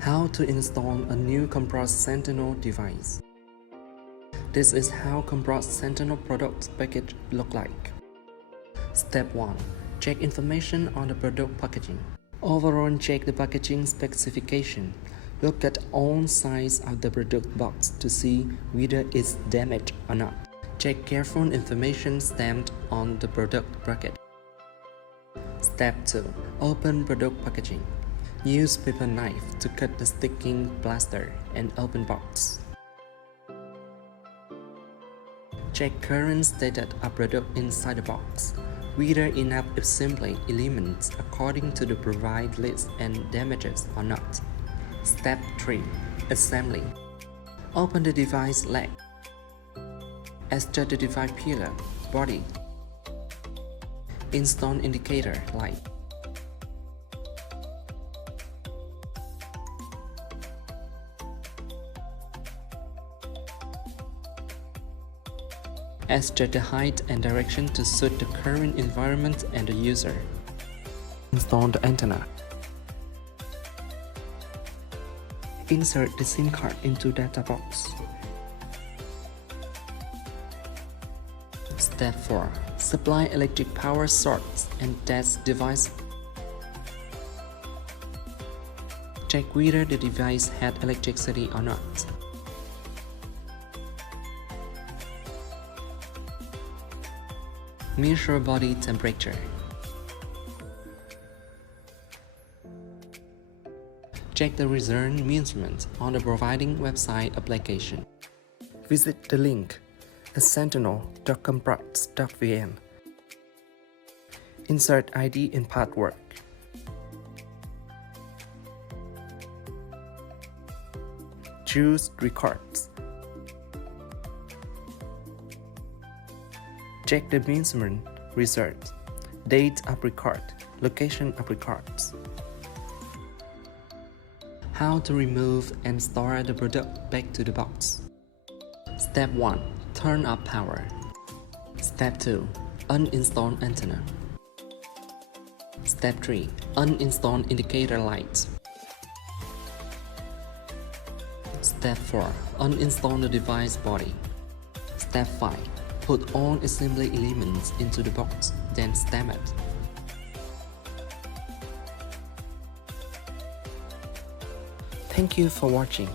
How to install a new Combros Sentinel device. This is how Combros Sentinel product package look like. Step 1. Check information on the product packaging. Overall, check the packaging specification. Look at all sides of the product box to see whether it's damaged or not. Check careful information stamped on the product bracket. Step 2. Open product packaging. Use paper knife to cut the sticking plaster and open box. Check current status of product inside the box, whether enough assembly elements according to the provided list and damages or not. Step 3. Assembly. Open the device leg. Adjust the device pillar, body. Install indicator light. Adjust the height and direction to suit the current environment and the user. Install the antenna. Insert the SIM card into data box. Step 4. Supply electric power source and test device. Check whether the device had electricity or not. Measure body temperature. Check the result measurement on the providing website application. Visit the link sentinel.combros.vn. Insert ID and password. Choose records. Check the measurement result, date of record, location of records. How to remove and store the product back to the box. Step 1. Turn off power. Step 2. Uninstall antenna. Step 3. Uninstall indicator light. Step 4. Uninstall the device body. Step 5. Put all assembly elements into the box, then stamp it. Thank you for watching.